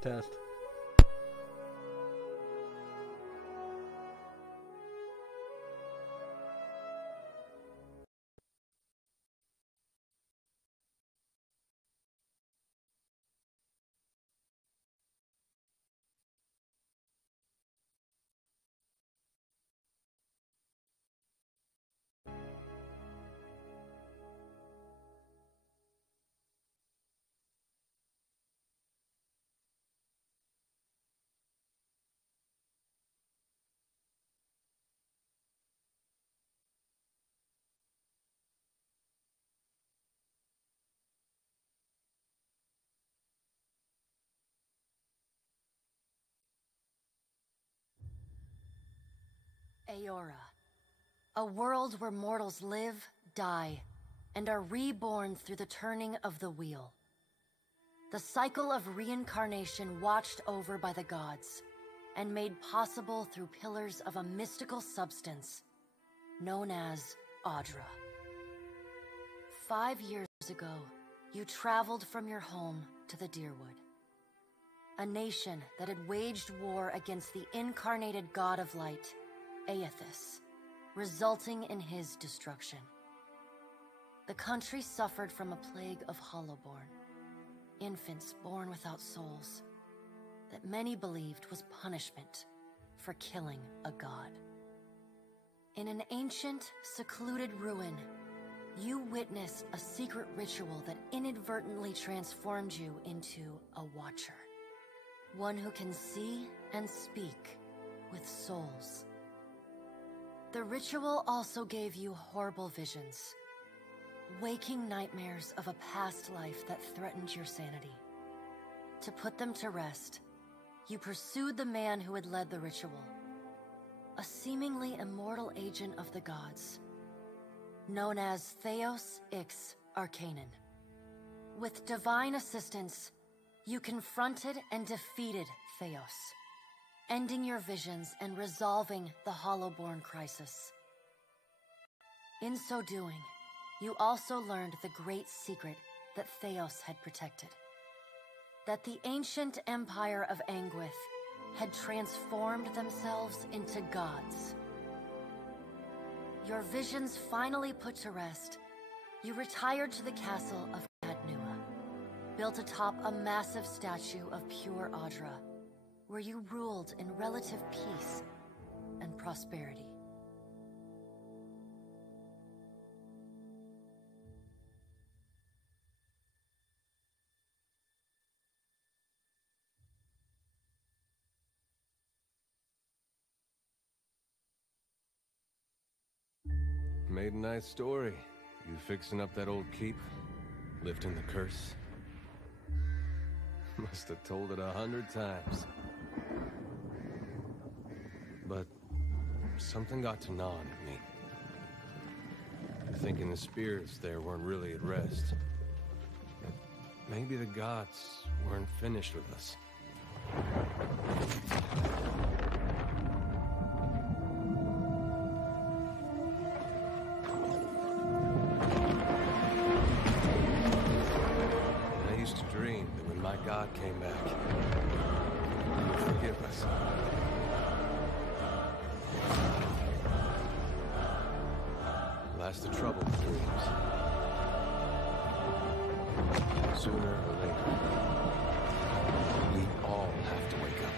Test. Aora, a world where mortals live, die, and are reborn through the turning of the wheel. The cycle of reincarnation watched over by the gods, and made possible through pillars of a mystical substance known as Audra. 5 years ago, you traveled from your home to the Deerwood, a nation that had waged war against the incarnated god of light, Aethys, resulting in his destruction. The country suffered from a plague of hollowborn, infants born without souls, that many believed was punishment for killing a god. In an ancient, secluded ruin, you witnessed a secret ritual that inadvertently transformed you into a watcher. One who can see and speak with souls. The ritual also gave you horrible visions, waking nightmares of a past life that threatened your sanity. To put them to rest, you pursued the man who had led the ritual, a seemingly immortal agent of the gods, known as Theos Ix Arcanon. With divine assistance, you confronted and defeated Theos, ending your visions and resolving the Hollowborn crisis. In so doing, you also learned the great secret that Theos had protected. That the ancient empire of Anguith had transformed themselves into gods. Your visions finally put to rest, you retired to the castle of Cadnua, built atop a massive statue of pure Audra, where you ruled in relative peace and prosperity. Made a nice story. You fixing up that old keep? Lifting the curse? Must have told it 100 times. But something got to gnawing at me. Thinking the spirits there weren't really at rest. That maybe the gods weren't finished with us. I used to dream that when my God came back, he would forgive us. Last the trouble with dreams. Sooner or later, we all have to wake up.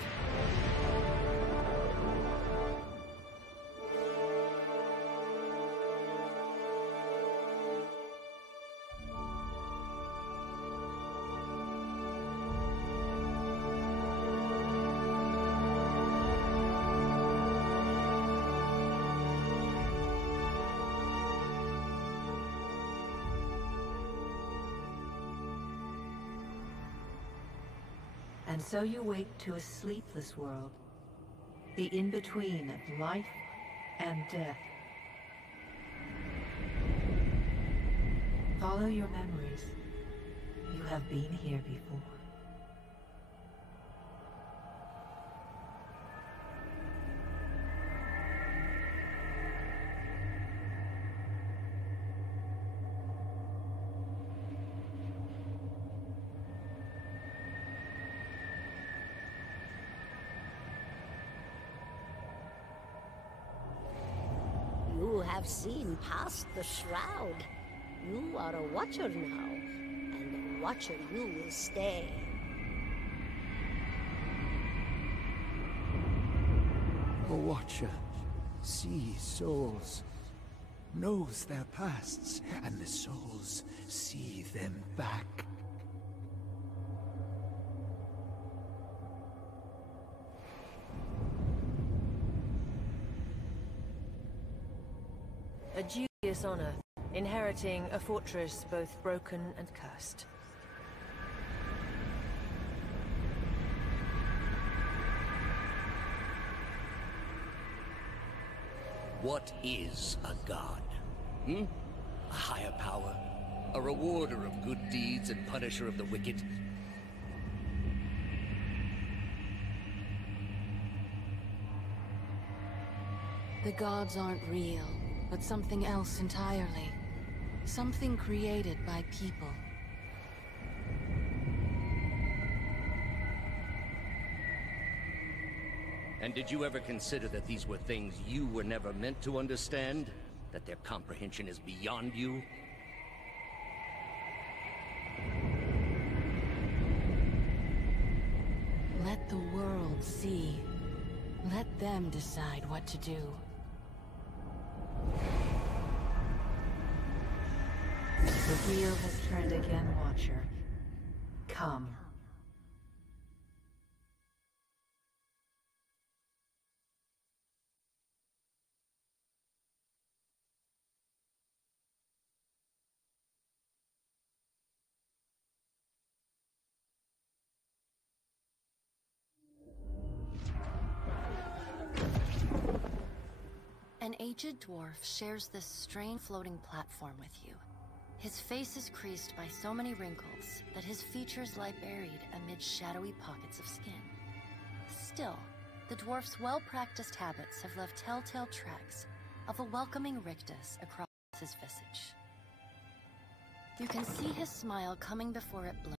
And so you wake to a sleepless world, the in-between of life and death. Follow your memories. You have been here before. have seen past the shroud. You are a watcher now, and a watcher you will stay. A watcher sees souls, knows their pasts, and the souls see them back. A dubious honor, inheriting a fortress both broken and cursed. What is a god? A higher power? A rewarder of good deeds and punisher of the wicked? The gods aren't real, but something else entirely. Something created by people. And did you ever consider that these were things you were never meant to understand? That their comprehension is beyond you? Let the world see. Let them decide what to do. The wheel has turned again, Watcher. Come. An aged dwarf shares this strange floating platform with you. His face is creased by so many wrinkles that his features lie buried amid shadowy pockets of skin. Still, the dwarf's well-practiced habits have left telltale tracks of a welcoming rictus across his visage. You can see his smile coming before it blooms.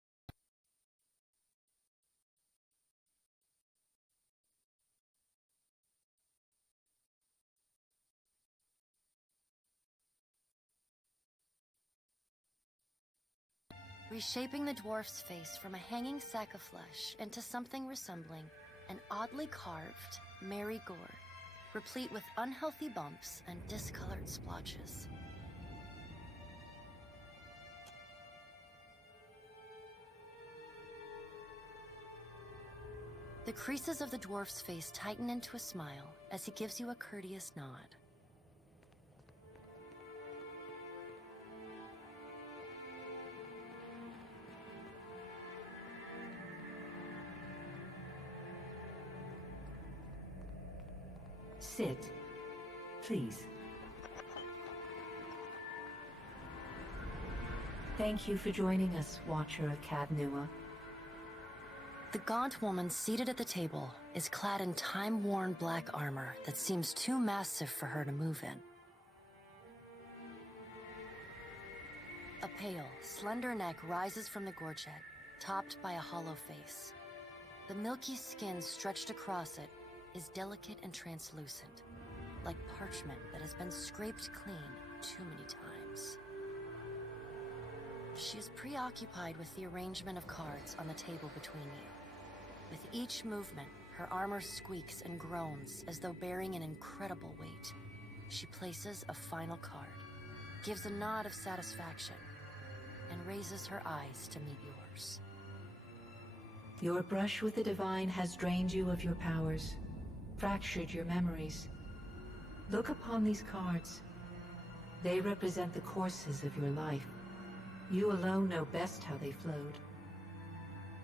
Reshaping the dwarf's face from a hanging sack of flesh into something resembling an oddly carved, merry gore, replete with unhealthy bumps and discolored splotches. The creases of the dwarf's face tighten into a smile as he gives you a courteous nod. Sit, please. Thank you for joining us, Watcher of Cadnua. The gaunt woman seated at the table is clad in time-worn black armor that seems too massive for her to move in. A pale, slender neck rises from the gorget, topped by a hollow face. The milky skin stretched across it is delicate and translucent, like parchment that has been scraped clean too many times. She is preoccupied with the arrangement of cards on the table between you. With each movement, her armor squeaks and groans as though bearing an incredible weight. She places a final card, gives a nod of satisfaction, and raises her eyes to meet yours. Your brush with the divine has drained you of your powers, fractured your memories. Look upon these cards. They represent the courses of your life. You alone know best how they flowed.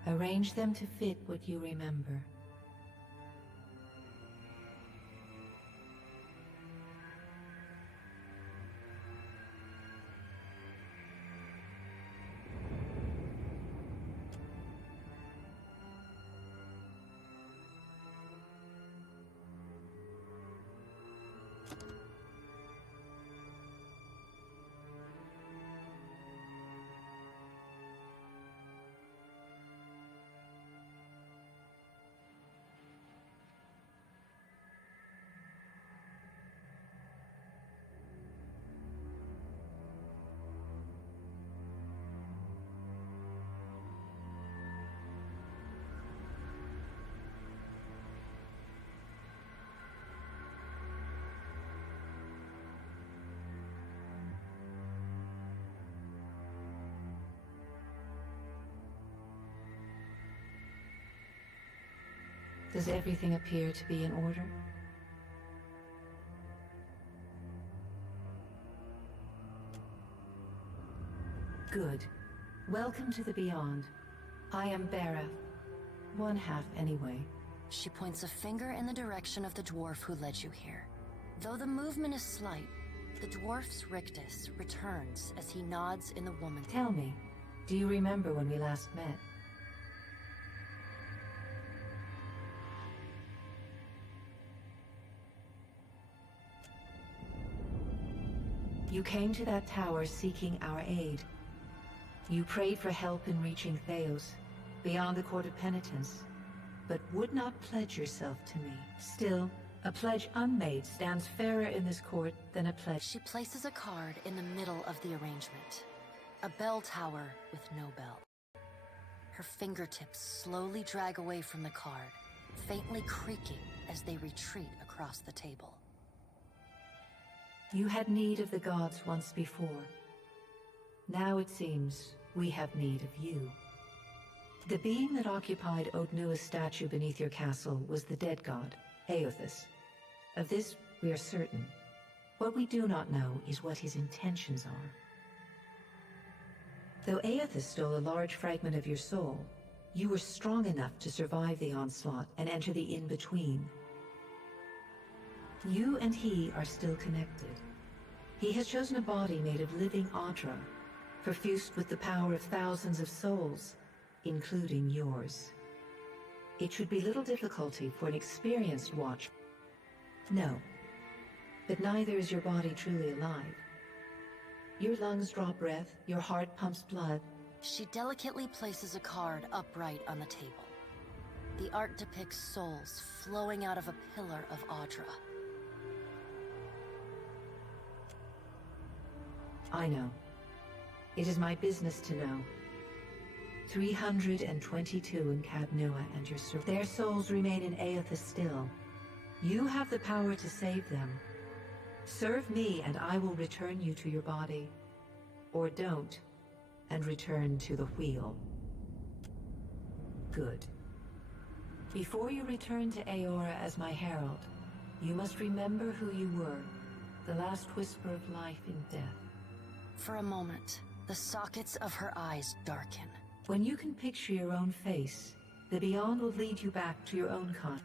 Arrange them to fit what you remember. Does everything appear to be in order? Good. Welcome to the Beyond. I am Bera. One half, anyway. She points a finger in the direction of the dwarf who led you here. Though the movement is slight, the dwarf's rictus returns as he nods in the woman's. Tell me, do you remember when we last met? You came to that tower seeking our aid. You prayed for help in reaching Theos, beyond the Court of Penitence, but would not pledge yourself to me. Still, a pledge unmade stands fairer in this court than a pledge. She places a card in the middle of the arrangement. A bell tower with no bell. Her fingertips slowly drag away from the card, faintly creaking as they retreat across the table. You had need of the gods once before. Now it seems we have need of you. The being that occupied Odnua's statue beneath your castle was the dead god, Aothus. Of this we are certain. What we do not know is what his intentions are. Though Aothus stole a large fragment of your soul, you were strong enough to survive the onslaught and enter the in-between. You and he are still connected. He has chosen a body made of living Audra, perfused with the power of thousands of souls, including yours. It should be little difficulty for an experienced watcher. No, but neither is your body truly alive. Your lungs draw breath, your heart pumps blood. She delicately places a card upright on the table. The art depicts souls flowing out of a pillar of Audra. I know. It is my business to know. 322 in Cadnua and your their souls remain in Aothus still. You have the power to save them. Serve me and I will return you to your body. Or don't, and return to the wheel. Good. Before you return to Aora as my herald, you must remember who you were, the last whisper of life in death. For a moment, the sockets of her eyes darken. When you can picture your own face, the Beyond will lead you back to your own con.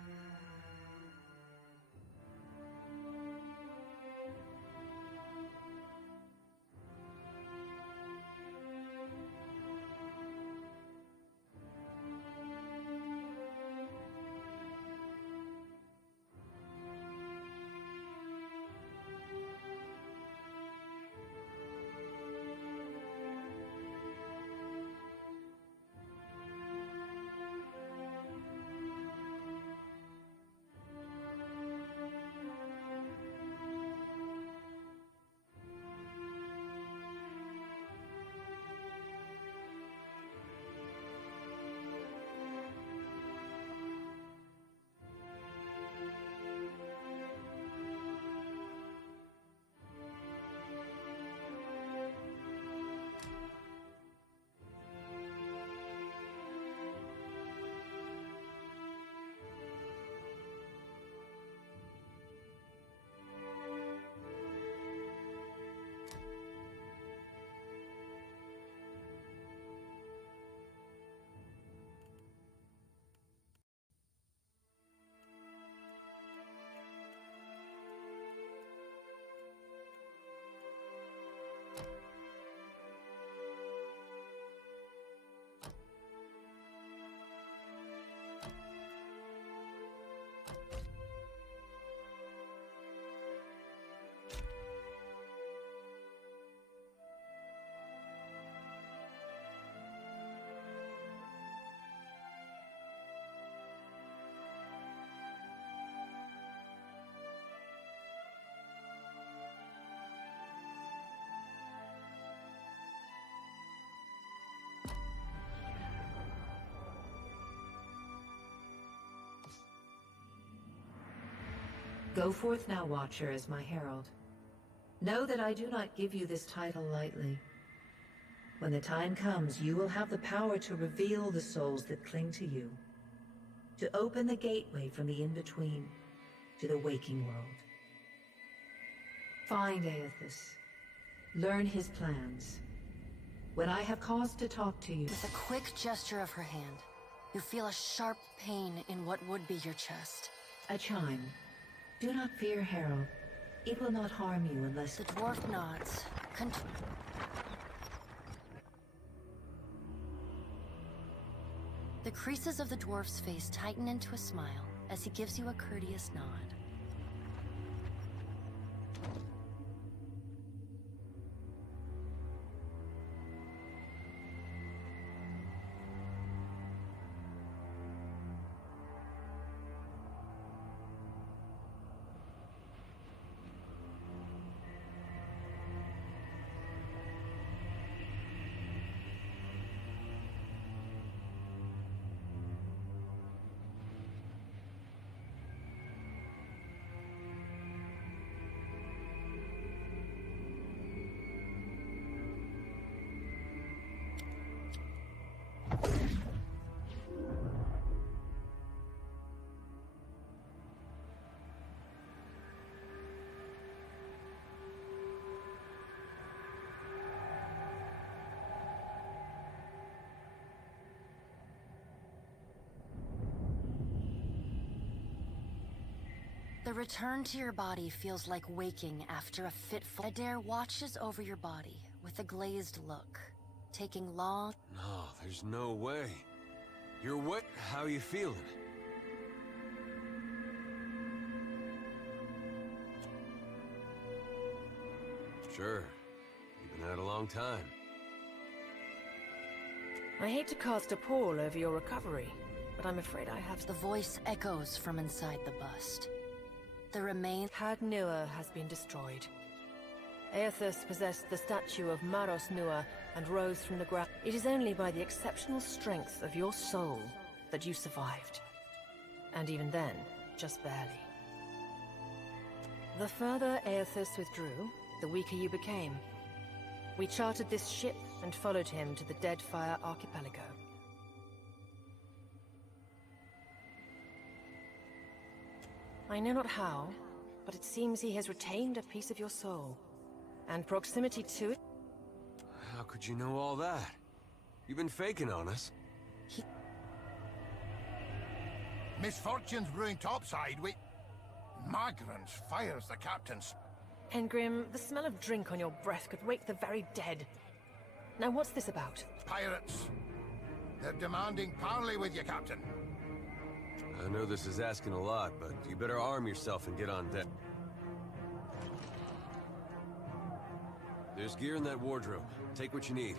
Go forth now, Watcher, as my herald. Know that I do not give you this title lightly. When the time comes, you will have the power to reveal the souls that cling to you. to open the gateway from the in-between to the waking world. Find Aethys. Learn his plans. When I have cause to talk to you... With a quick gesture of her hand, you feel a sharp pain in what would be your chest. A chime. Do not fear, Herald. It will not harm you unless... The dwarf nods. The creases of the dwarf's face tighten into a smile as he gives you a courteous nod. The return to your body feels like waking after a fitful... Adair watches over your body with a glazed look, taking long... No, there's no way. You're wet. How you feeling? Sure. You've been out a long time. I hate to cast a pall over your recovery, but I'm afraid I have... The voice echoes from inside the bust. The remains... Had Nua has been destroyed. Aethys possessed the statue of Maros Nua and rose from the ground. It is only by the exceptional strength of your soul that you survived. And even then, just barely. The further Aethys withdrew, the weaker you became. We chartered this ship and followed him to the Deadfire archipelago. I know not how, but it seems he has retained a piece of your soul. And proximity to it... How could you know all that? You've been faking on us. Misfortunes brewing topside, Migrants fires the captain's... Engrim, the smell of drink on your breath could wake the very dead. Now what's this about? Pirates. They're demanding parley with you, Captain. I know this is asking a lot, but you better arm yourself and get on deck. There's gear in that wardrobe. Take what you need.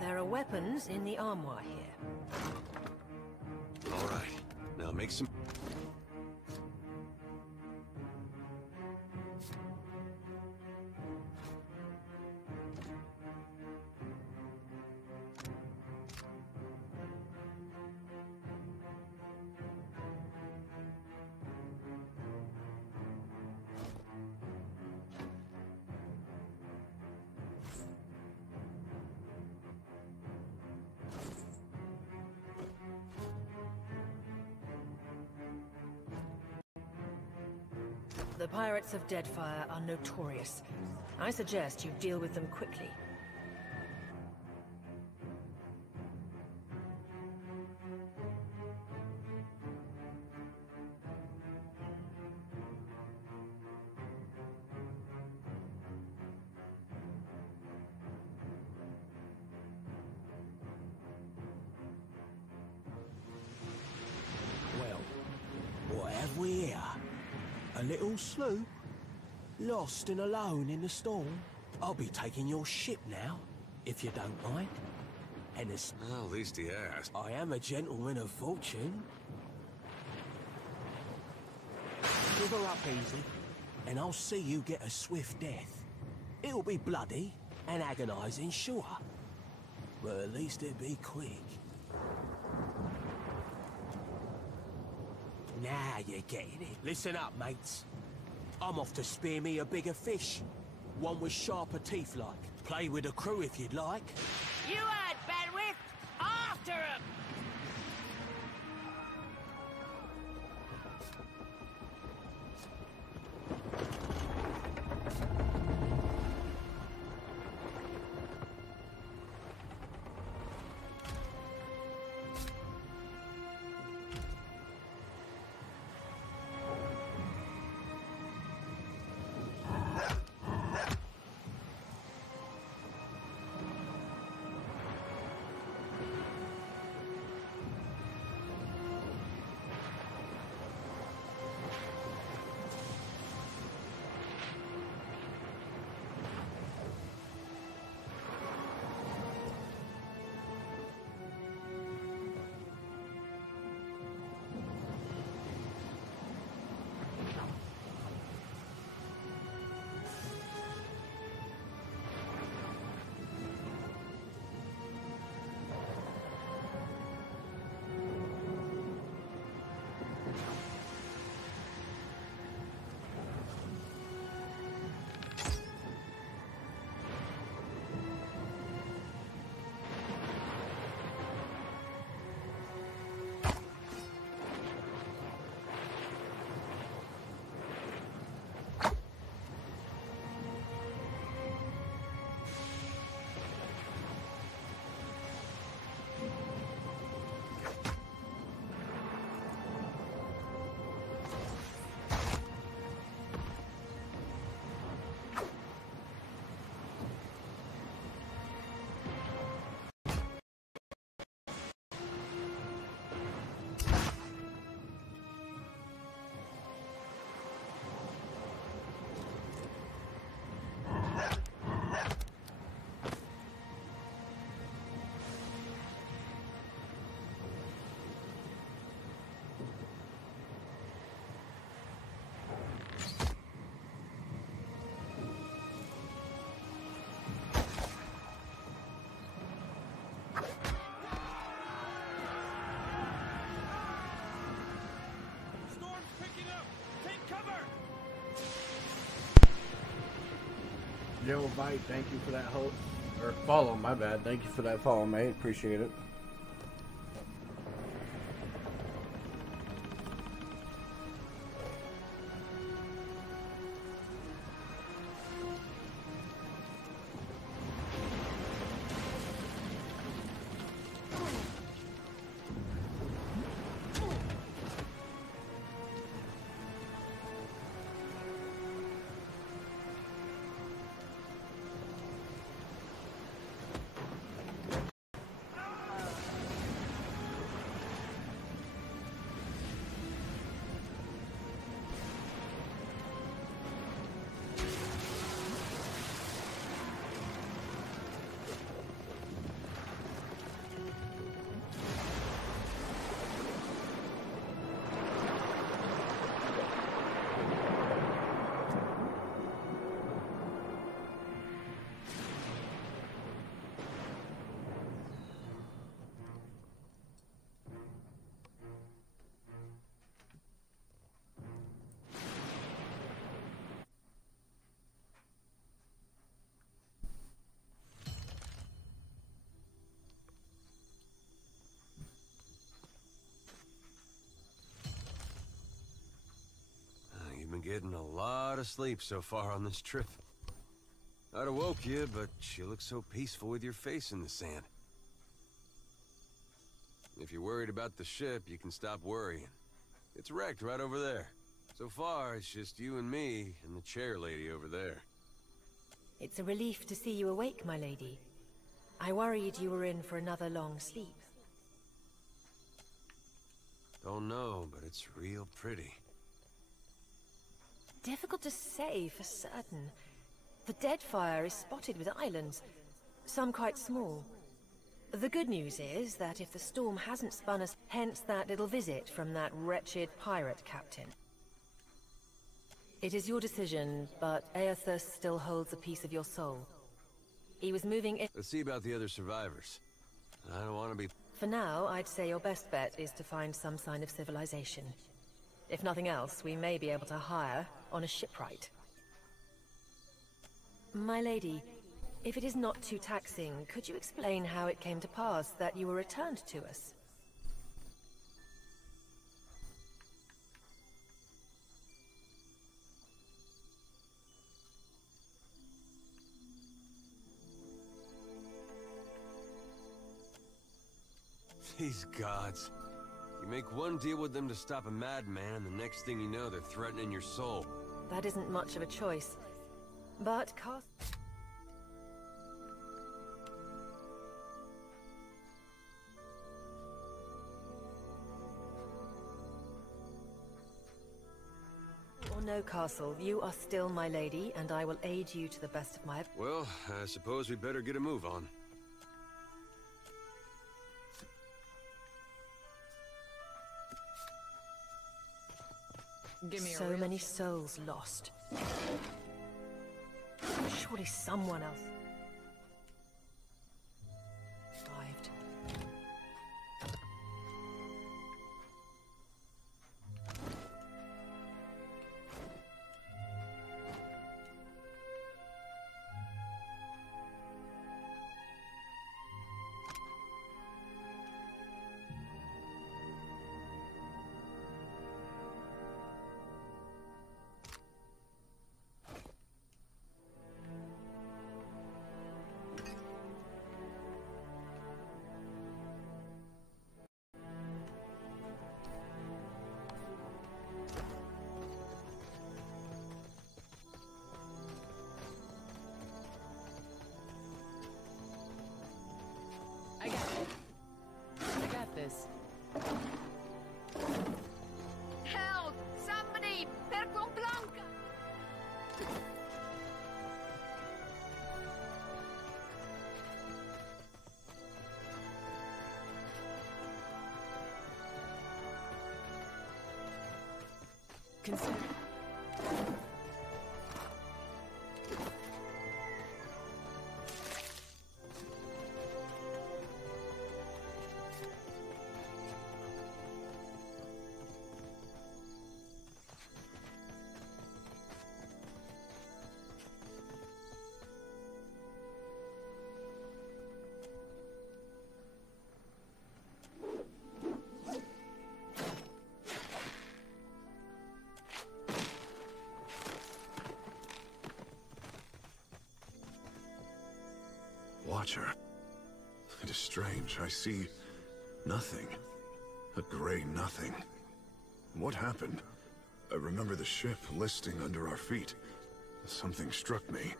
There are weapons in the armoire here. All right. Now make some... The pirates of Deadfire are notorious. I suggest you deal with them quickly. Well, what have we here? A little sloop? Lost and alone in the storm? I'll be taking your ship now, if you don't mind. And as... Well, at least he asked. I am a gentleman of fortune. Give her up easy, and I'll see you get a swift death. It'll be bloody and agonizing, sure. But at least it'll be quick. Now you're getting it. Listen up, mates. I'm off to spear me a bigger fish. One with sharper teeth like. Play with the crew if you'd like. You had Joe Bite, thank you for that or follow, my bad. Thank you for that follow, mate. Appreciate it. You've been getting a lot of sleep so far on this trip. I'd have woke you, but you look so peaceful with your face in the sand. If you're worried about the ship, you can stop worrying. It's wrecked right over there. So far, it's just you and me and the chair lady over there. It's a relief to see you awake, my lady. I worried you were in for another long sleep. Don't know, but it's real pretty. Difficult to say for certain. The Deadfire is spotted with islands, some quite small. The good news is that if the storm hasn't spun us, hence that little visit from that wretched pirate captain. It is your decision, but Aethys still holds a piece of your soul. He was moving in— Let's see about the other survivors. I don't want to be— For now, I'd say your best bet is to find some sign of civilization. If nothing else, we may be able to hire on a shipwright. My lady, if it is not too taxing, could you explain how it came to pass that you were returned to us? These gods. You make one deal with them to stop a madman, and the next thing you know, they're threatening your soul. That isn't much of a choice. But or no, Castle, you are still my lady, and I will aid you to the best of my— Well, I suppose we better get a move on. So many souls lost. Surely someone else survived. I got this. Help! Somebody! Perco Blanca! Consider. Watcher. It is strange. I see nothing. A gray nothing. What happened? I remember the ship listing under our feet. Something struck me.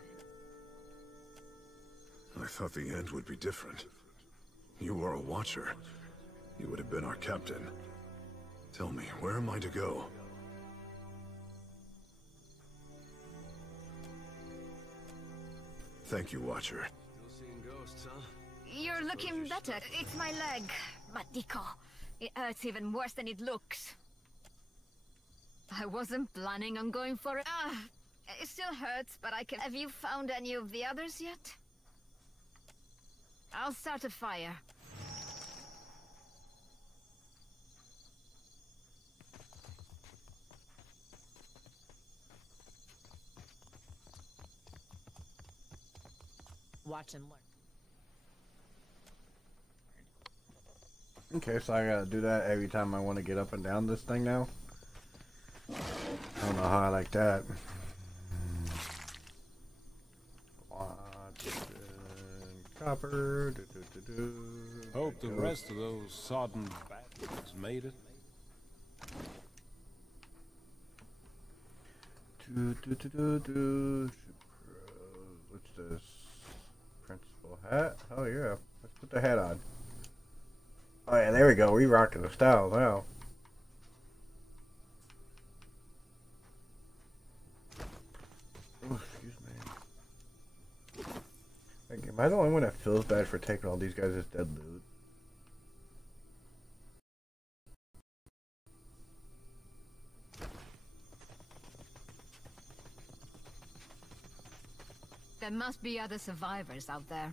I thought the end would be different. You are a Watcher. You would have been our captain. Tell me, where am I to go? Thank you, Watcher. Still seeing ghosts, huh? You're looking better. It's my leg. Matiko. It hurts even worse than it looks. I wasn't planning on going for it. It still hurts, but I can... Have you found any of the others yet? I'll start a fire. Watch and learn. Okay, so I gotta do that every time I want to get up and down this thing now. I don't know how I like that. Copper. Hope the rest of those sodden bastards made it. What's this? Principal hat? Oh yeah, let's put the hat on. Oh yeah, there we go. We rocking the style now. Oh, excuse me. Like, am I the only one that feels bad for taking all these guys' dead loot? There must be other survivors out there.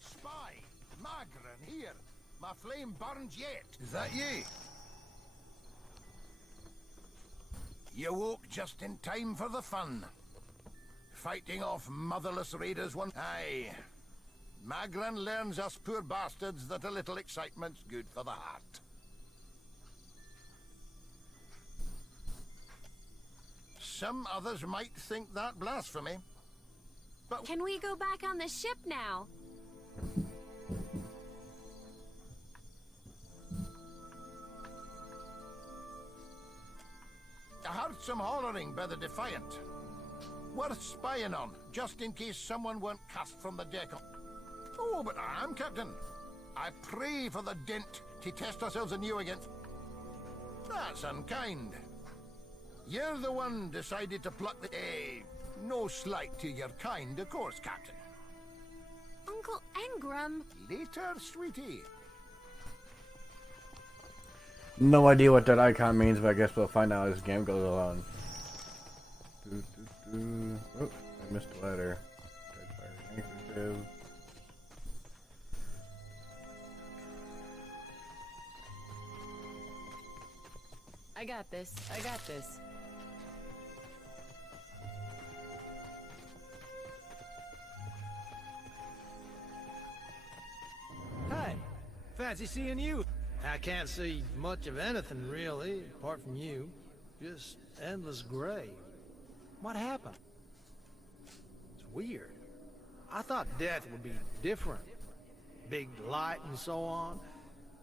Spy! Magran here! My flame burns yet. Is that ye? You woke just in time for the fun. Fighting off motherless raiders one... Aye. Magran learns us poor bastards that a little excitement's good for the heart. Some others might think that blasphemy, but... Can we go back on the ship now? I heard some hollering by the Defiant. Worth spying on, just in case someone weren't cast from the deck. Oh, but I am captain. I pray for the dent to test ourselves anew against... That's unkind. You're the one decided to pluck the... no slight to your kind, of course, Captain. Uncle Engram. Later, sweetie. No idea what that icon means, but I guess we'll find out as this game goes on. Oh, I missed a letter. Deadfire handkerchief. I got this. I got this. Hey, fancy seeing you. I can't see much of anything really, apart from you. Just endless gray. What happened? It's weird. I thought death would be different. Big light and so on.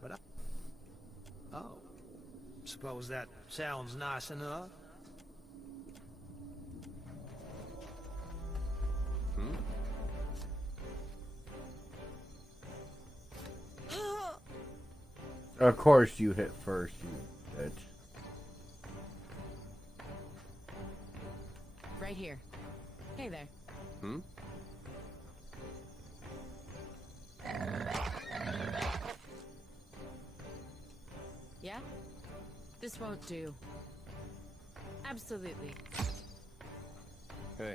But oh. Suppose that sounds nice enough. Of course you hit first, you bitch. Right here. Hey there. Yeah? This won't do. Absolutely. Hey.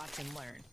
watch and learn.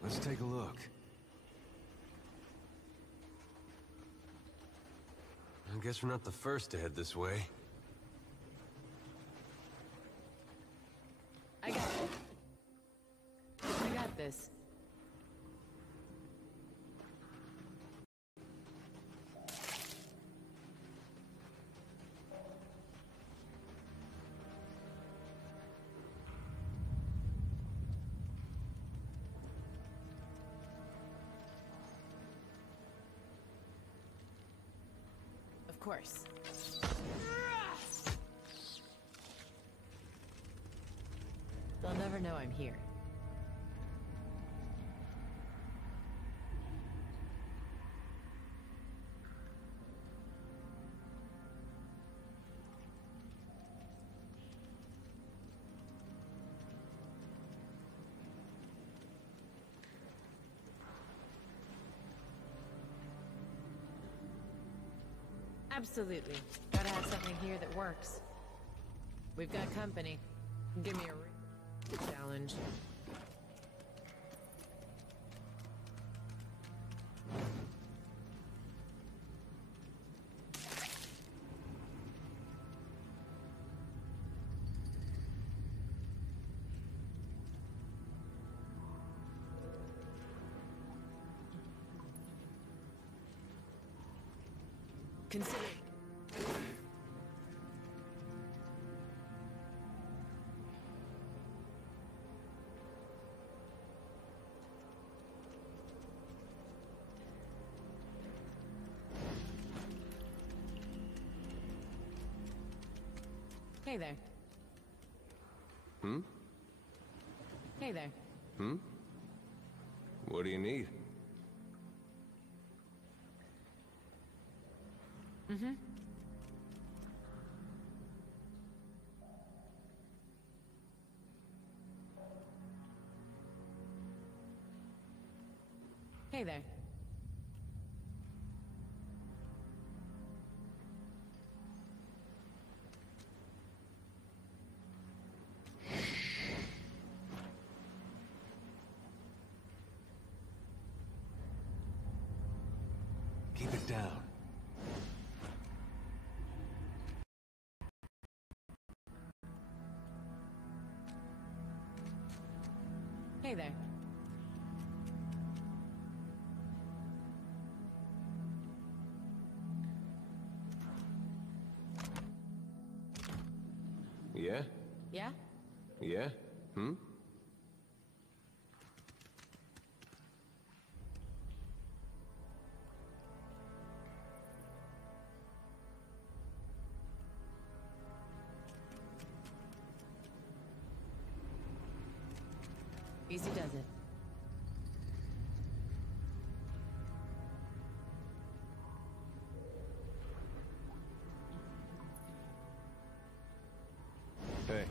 Let's take a look. I guess we're not the first to head this way. I got it. I got this. Of course. They'll never know I'm here. Absolutely. Gotta have something here that works. We've got company. Give me a challenge. Consider. Hey there. Hmm? Hey there. Hmm? What do you need? Mm-hmm. Hey there. Keep it down. Hey there. Yeah? Yeah? Yeah? Hmm? Easy does it. Hey.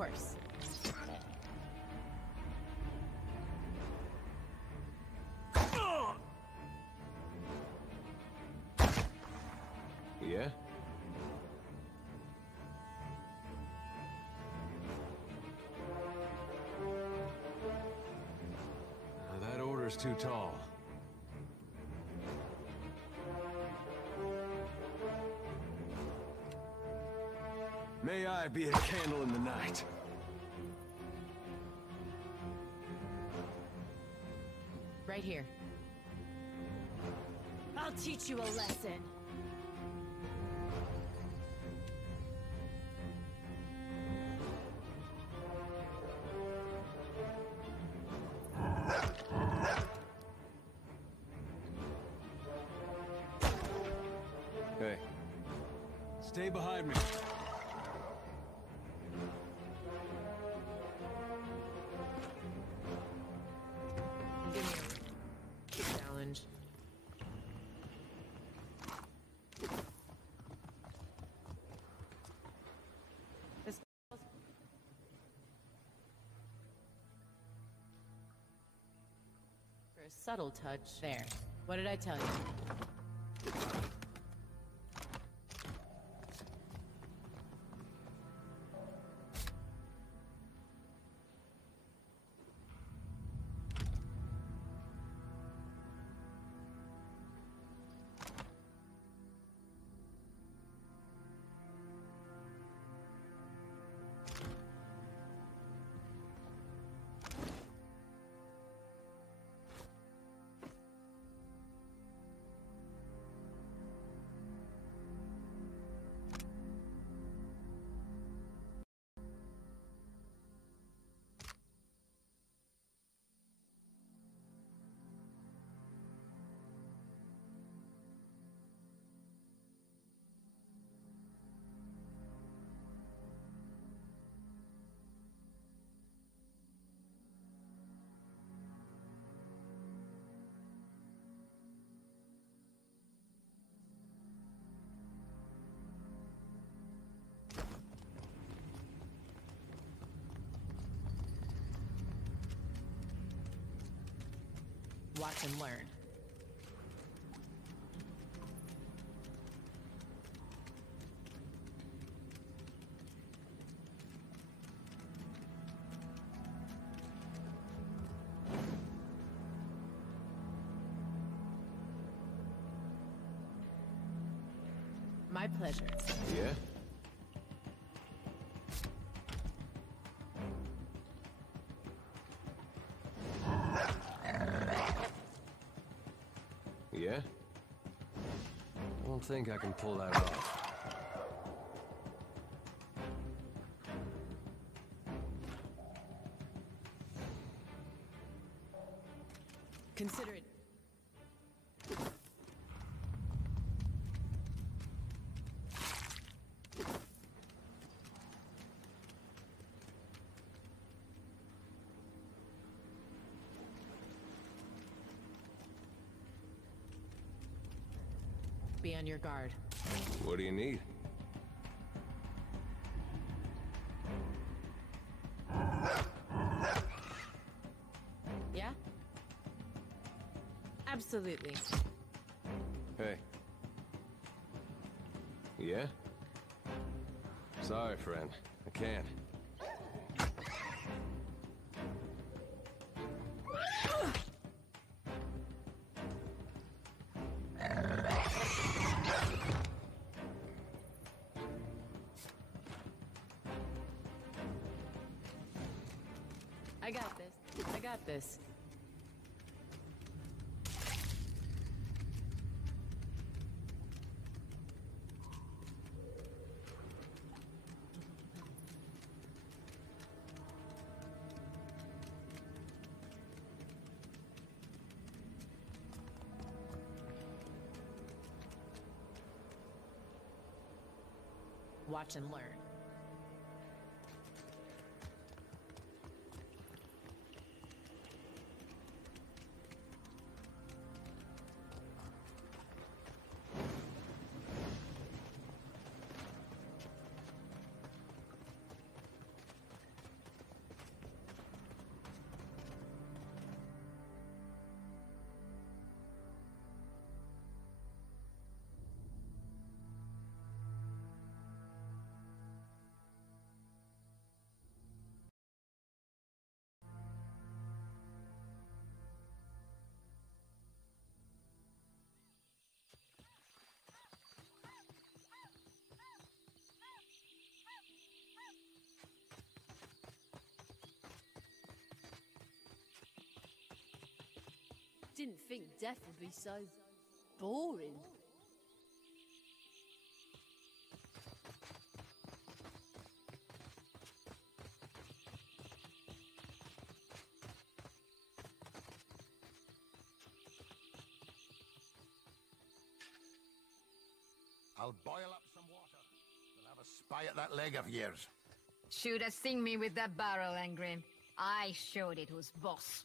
course. Yeah? That order's too tall. May I be a candle in the night. Right here. I'll teach you a lesson. Hey. Stay behind me. Give me a challenge. This for a subtle touch. There. What did I tell you? Watch and learn. My pleasure. Yeah? Yeah? I don't think I can pull that off. Consider it. Be on your guard. What do you need? Yeah? Absolutely. Hey. Yeah? Sorry, friend. I can't. I got this. I got this. Watch and learn. didn't think death would be so boring. I'll boil up some water. We'll have a spy at that leg of yours. Should have seen me with that barrel, Angrim. I showed it who's boss.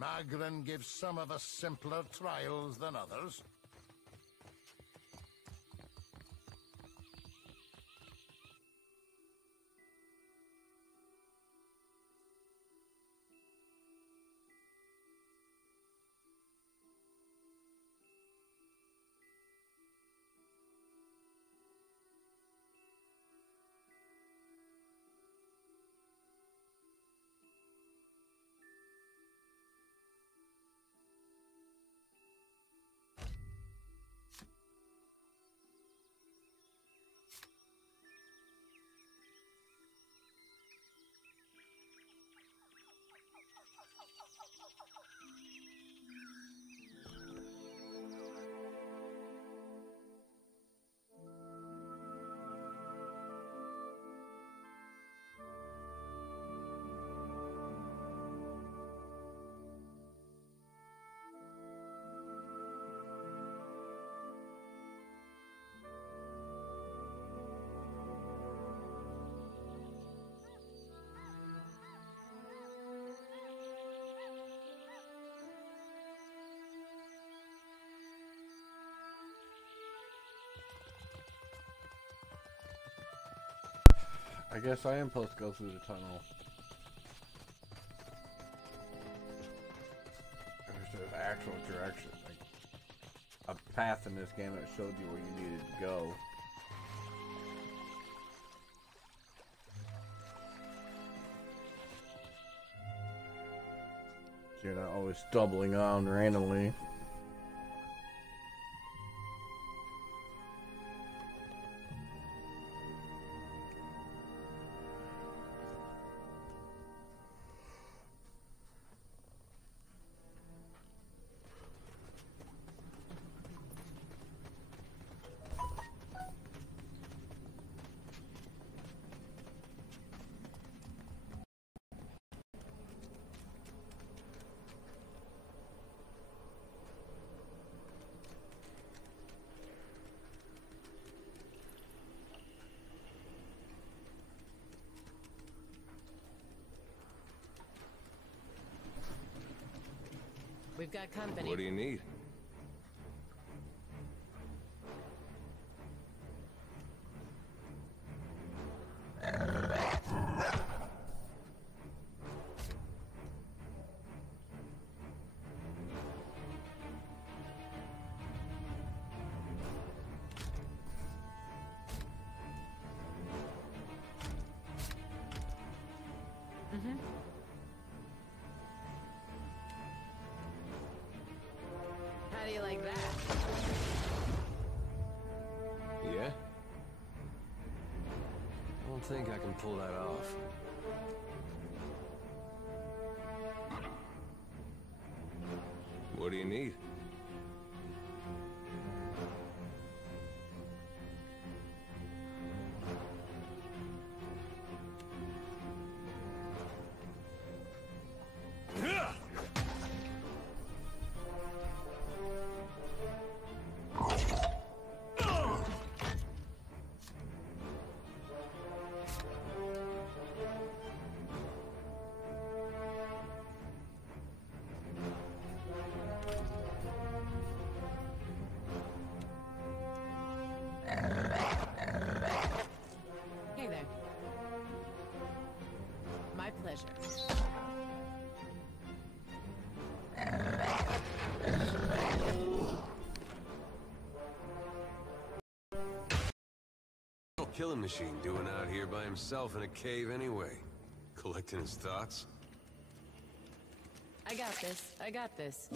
Magrin gives some of us simpler trials than others. I guess I am supposed to go through the tunnel. There's an actual direction, like a path in this game that showed you where you needed to go. So you're not always stumbling on randomly. We've got company. What do you need? How do you like that? Yeah? I don't think I can pull that off. What do you need? Hey there. My pleasure. Killing machine doing out here by himself in a cave anyway? Collecting his thoughts? I got this. I got this.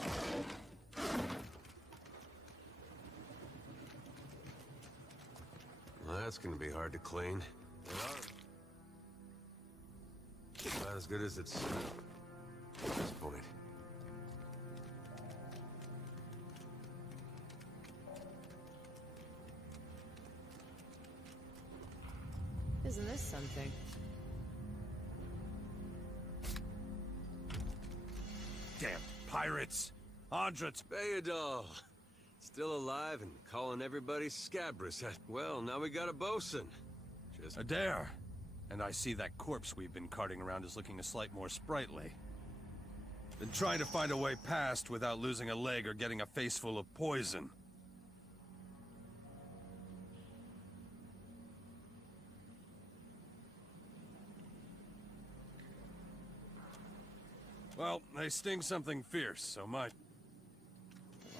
Well, that's gonna be hard to clean. About as good as it's at this point. missed something. Damn pirates! Andret's Bayadol! Still alive and calling everybody scabrous. Well, now we got a bosun. Just Adair! And I see that corpse we've been carting around is looking a slight more sprightly. Been trying to find a way past without losing a leg or getting a face full of poison. Well, they sting something fierce, so my... What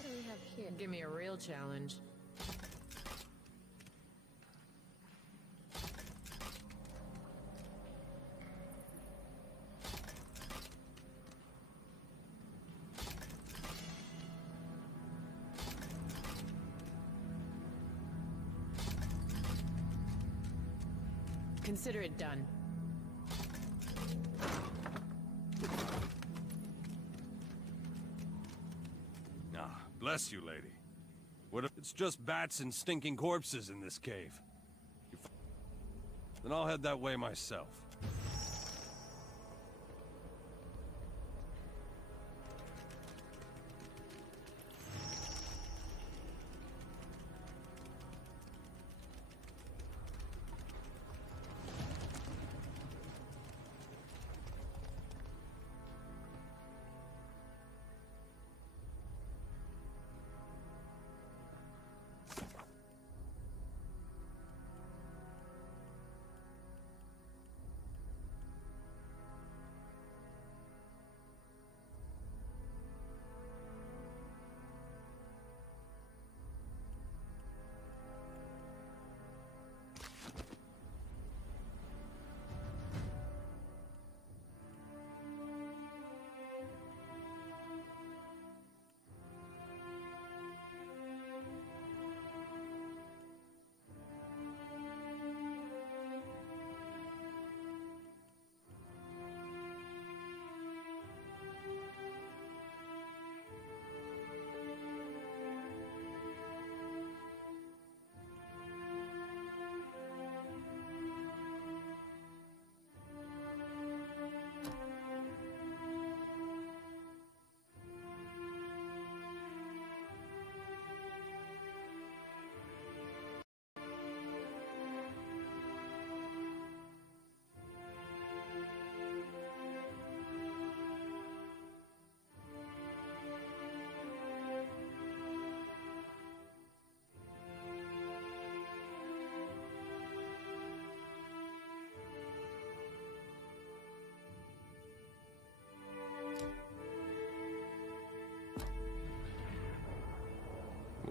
do we have here? Give me a real challenge. Consider it done. Ah, bless you, lady. What if it's just bats and stinking corpses in this cave? Then I'll head that way myself.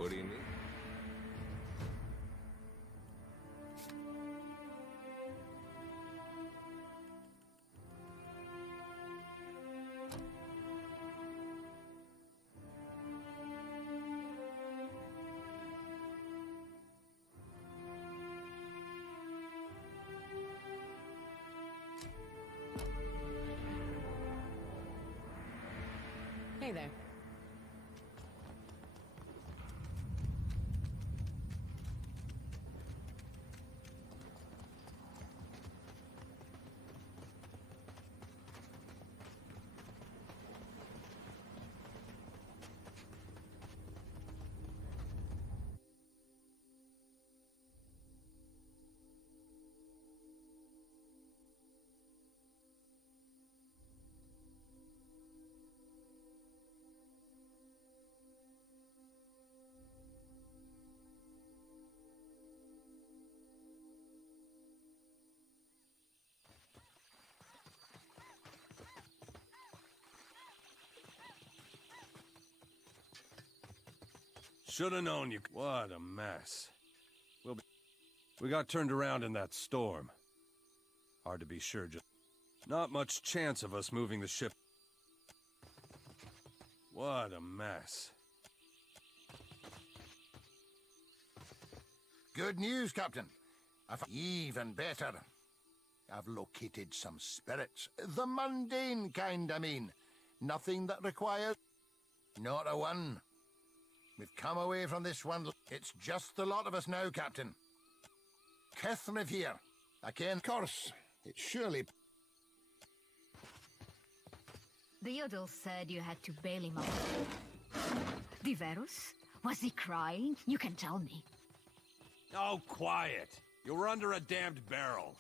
what do you need? Hey there. Should've known you. What a mess. We got turned around in that storm. Hard to be sure, just not much chance of us moving the ship. What a mess. Good news, Captain. Even better. I've located some spirits. The mundane kind, I mean. Nothing that requires... Not a one. We've come away from this one. It's just the lot of us now, Captain. Kithriv here, I can curse. It surely... The Yodel said you had to bail him out. Diverus? Was he crying? You can tell me. Oh, quiet. You were under a damned barrel.